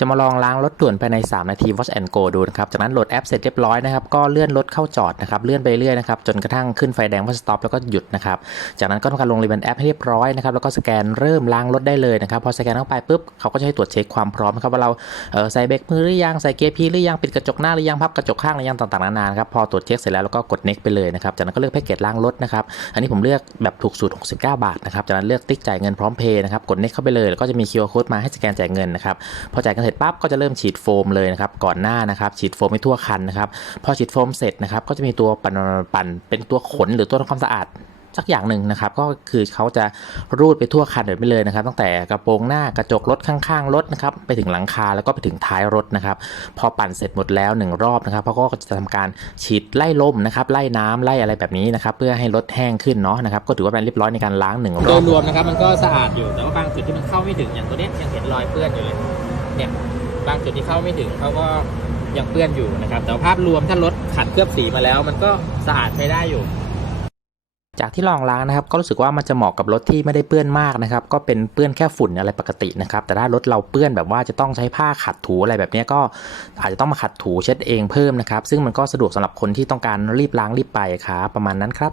จะมาลองล้างรถด่วนภายใน 3 นาที Watch and Go ดูนะครับ จากนั้นโหลดแอปเสร็จเรียบร้อยนะครับ ก็เลื่อนรถเข้าจอดนะครับ เลื่อนไปเรื่อยนะครับ จนกระทั่งขึ้นไฟแดงว่า stop แล้วก็หยุดนะครับ จากนั้นก็ทำการลงรีเวนแอปให้เรียบร้อยนะครับ แล้วก็สแกนเริ่มล้างรถได้เลยนะครับ พอสแกนเข้าไปปุ๊บ เขาก็จะให้ตรวจเช็คความพร้อมนะครับว่าเราใส่เบรกมือหรือยัง ใส่เกียร์พีหรือยัง ปิดกระจกหน้าหรือยัง พับกระจกข้างหรือยังต่างๆนานานะครับ พอตรวจเช็คเสร็จแล้วแล้วก็กด next ไปเลยนะครับ จากนั้นก็เลือกแพ็กเกจล้างรถนะครับ อันนี้ผมเลือกแบบถูกสูตร69 บาทนะครับ จากนั้นเลือกติ๊กจ่ายเงินพร้อมเพย์นะครับ กด next เข้าไปเลย แล้วก็จะมี QR code มาให้สแกนจ่ายเงินนะครับพอจ่ายกันเสร็จปั๊บก็จะเริ่มฉีดโฟมเลยนะครับก่อนหน้านะครับฉีดโฟมให้ทั่วคันนะครับพอฉีดโฟมเสร็จนะครับก็จะมีตัวปั่นปั่นเป็นตัวขนหรือตัวทำความสะอาดสักอย่างหนึ่งนะครับก็คือเขาจะรูดไปทั่วคันแบบนี้เลยนะครับ ตั้งแต่กระโปรงหน้ากระจกรถข้างๆรถนะครับไปถึงหลังคาแล้วก็ไปถึงท้ายรถนะครับ พอปั่นเสร็จหมดแล้วหนึ่งรอบนะครับเขาก็จะทำการฉีดไล่ลมนะครับไล่น้ำไล่อะไรแบบนี้นะครับเพื่อให้รถแห้งขึ้นเนาะนะครับก็ถือว่าเป็นเรียบร้อยในการล้างหนึ่งรโดยรวมนะครับมันก็สะอาดอยู่แต่ว่าบางจุดที่มันเข้าไม่ถึงอย่างตัวนี้ยังเห็นรอยเปื้อนอยู่เลย เนี่ยบางจุดที่เข้าไม่ถึงเขาก็ยังเปื้อนอยู่นะครับ แต่ภาพรวมถ้ารถขัดเคลือบสีมาแล้ว มันก็สะอาดใช้ได้อยู่ จากที่ลองล้างนะครับ ก็รู้สึกว่ามันจะเหมาะกับรถที่ไม่ได้เปื้อนมากนะครับ ก็เป็นเปื้อนแค่ฝุ่นอะไรปกตินะครับ แต่ถ้ารถเราเปื้อนแบบว่าจะต้องใช้ผ้าขัดถูอะไรแบบนี้ก็อาจจะต้องมาขัดถูเช็ดเองเพิ่มนะครับ ซึ่งมันก็สะดวกสำหรับคนที่ต้องการรีบล้างรีบไปครับประมาณนั้นครับ